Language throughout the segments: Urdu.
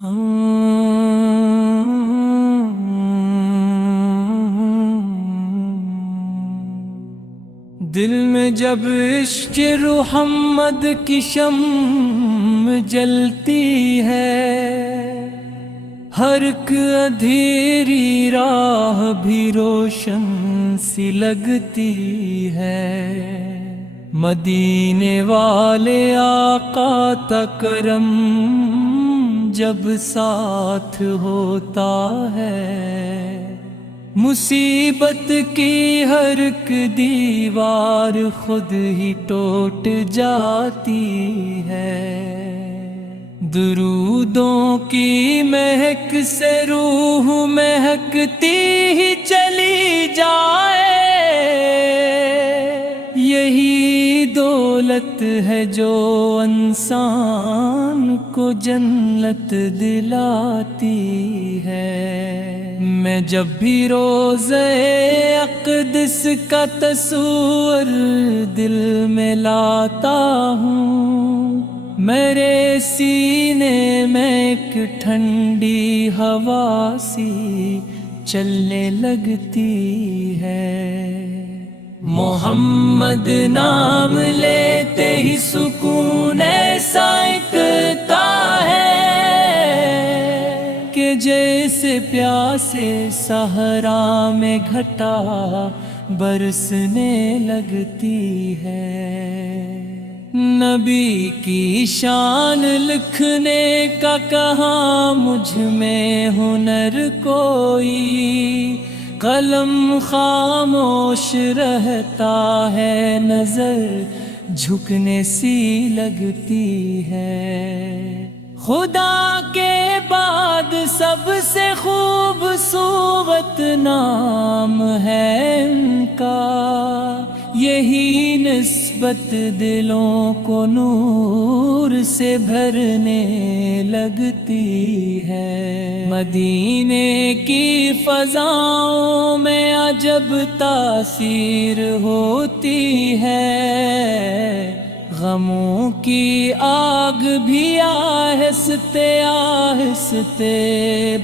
دل میں جب عشق محمد کی شمع جلتی ہے، ہر ایک اندھیری راہ بھی روشن سی لگتی ہے۔ مدینے والے آقا تا کرم جب ساتھ ہوتا ہے، مصیبت کی ہر ایک دیوار خود ہی ٹوٹ جاتی ہے۔ درودوں کی مہک سے روح مہکتی ہی چلی جائے، یہی دولت ہے جو انسان کو جنت دلاتی ہے۔ میں جب بھی روضۂ اقدس کا تصور دل میں لاتا ہوں، میرے سینے میں ایک ٹھنڈی ہوا سی چلنے لگتی ہے۔ محمد نام لیتے ہی سکون ایسا اکتا ہے کہ جیسے پیاسے صحرا میں گھٹا برسنے لگتی ہے۔ نبی کی شان لکھنے کا کہاں مجھ میں ہنر کوئی، قلم خاموش رہتا ہے، نظر جھکنے سی لگتی ہے۔ خدا کے بعد سب سے خوبصورت نام ہے ان کا، یہی نسبت دلوں کو نور سے بھرنے لگتی ہے۔ مدینے کی فضاؤں میں عجب تاثیر ہوتی ہے، غموں کی آگ بھی آہستے آہستے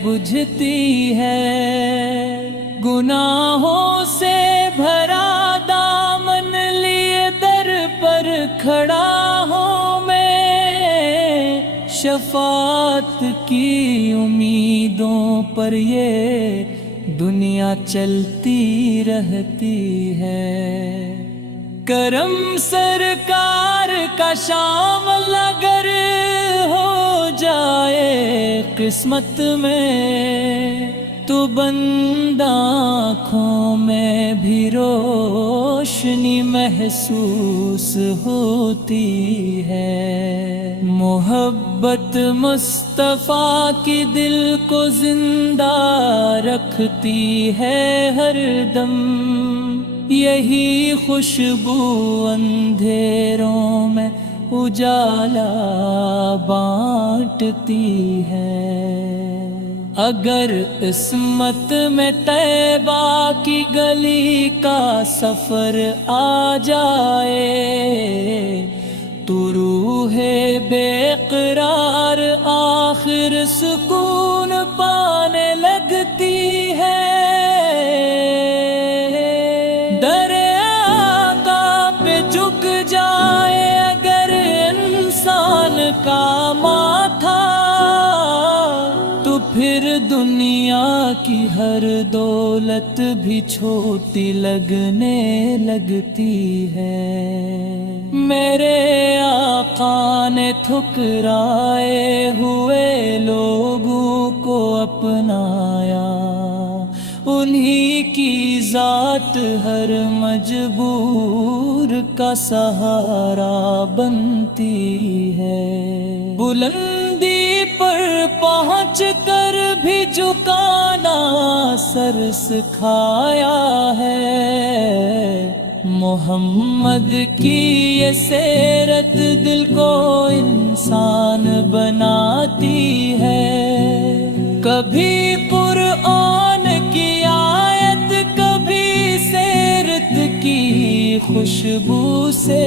بجھتی ہے۔ گناہوں سے بھرا دامن لیے در پر کھڑا ہوں میں، شفاعت کی امیدوں پر یہ دنیا چلتی رہتی ہے۔ کرم سرکار کا شامل اگر ہو جائے قسمت میں، تو بندہ آنکھوں میں بھی روشنی محسوس ہوتی ہے۔ محبت مصطفیٰ کی دل کو زندہ رکھتی ہے ہر دم، یہی خوشبو اندھیروں میں اجالا بانٹتی ہے۔ اگر عصمت میں طیبہ کی گلی کا سفر آ جائے، تو روح بے قرار آخر سکون پانے لگتی ہے۔ در آقا پہ جھک جائے اگر انسان کا ماتھا، تو پھر دنیا کی ہر دولت بھی چھوٹی لگنے لگتی ہے۔ میرے آقا نے ٹھکرائے ہوئے لوگوں کو اپنایا، انہی کی ذات ہر مجبور کا سہارا بنتی ہے۔ بلندی پر پہنچ کر بھی جھکانا سر سکھایا ہے، محمد کی یہ سیرت دل کو انسان بناتی ہے۔ کبھی قرآن کی آیت، کبھی سیرت کی خوشبو سے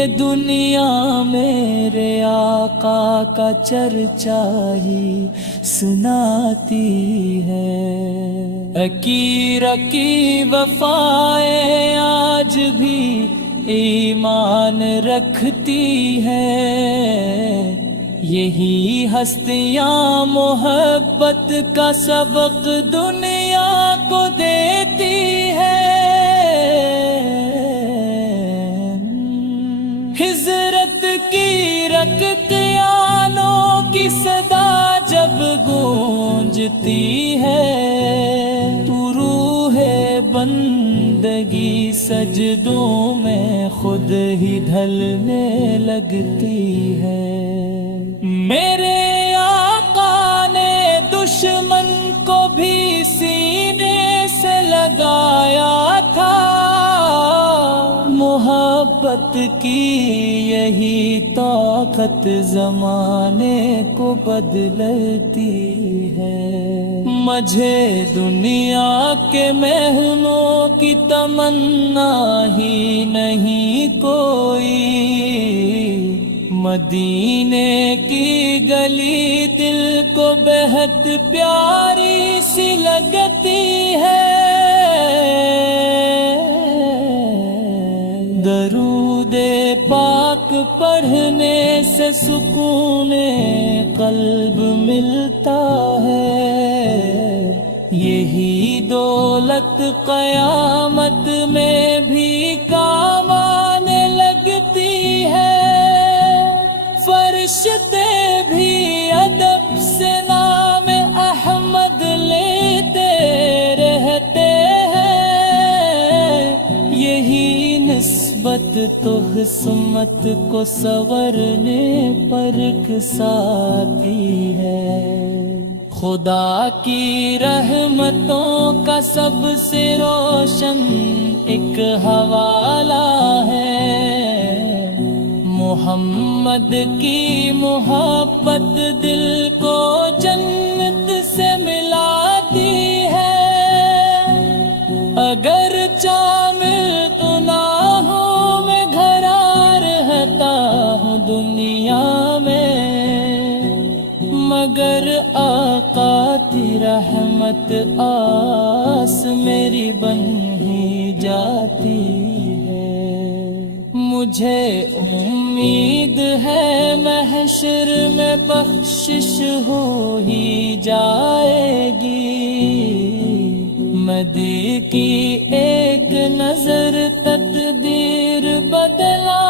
یہ دنیا میرے آقا کا چرچا ہی سناتی ہے۔ عقیرہ کی وفائیں آج بھی ایمان رکھتی ہے، یہی ہستیاں محبت کا سبق دنیا کو دیتی ہے۔ ہجرت کی رکتیانوں کی صدا جب گونجتی ہے، تو روح بندگی سجدوں میں خود ہی ڈھلنے لگتی ہے۔ میرے آقا نے دشمن کو بھی سینے سے لگایا تھا، محبت کی یہی طاقت زمانے کو بدلتی ہے۔ مجھے دنیا کے محلوں کی تمنا ہی نہیں کوئی، مدینے کی گلی دل کو بہت پیاری سی لگتی ہے۔ درود پاک پڑھنے سے سکون قلب ملتا ہے، یہی دولت قیامت میں بھی کام آنے لگتی ہے۔ فرشتے بھی ادب سے نام احمد لیتے رہتے ہیں، یہی نسبت تو قسمت کو سنورنے پر اکساتی ہے۔ خدا کی رحمتوں کا سب سے روشن ایک حوالہ ہے، محمد کی محبت دل کو جنت سے ملاتی ہے۔ اگر چامل گناہوں میں گھرار رہتا ہوں دنیا میں، مگر آقا کی رحمت آس میری بن ہی جاتی ہے۔ مجھے امید ہے محشر میں بخشش ہو ہی جائے گی، مدی کی ایک نظر تقدیر بدلا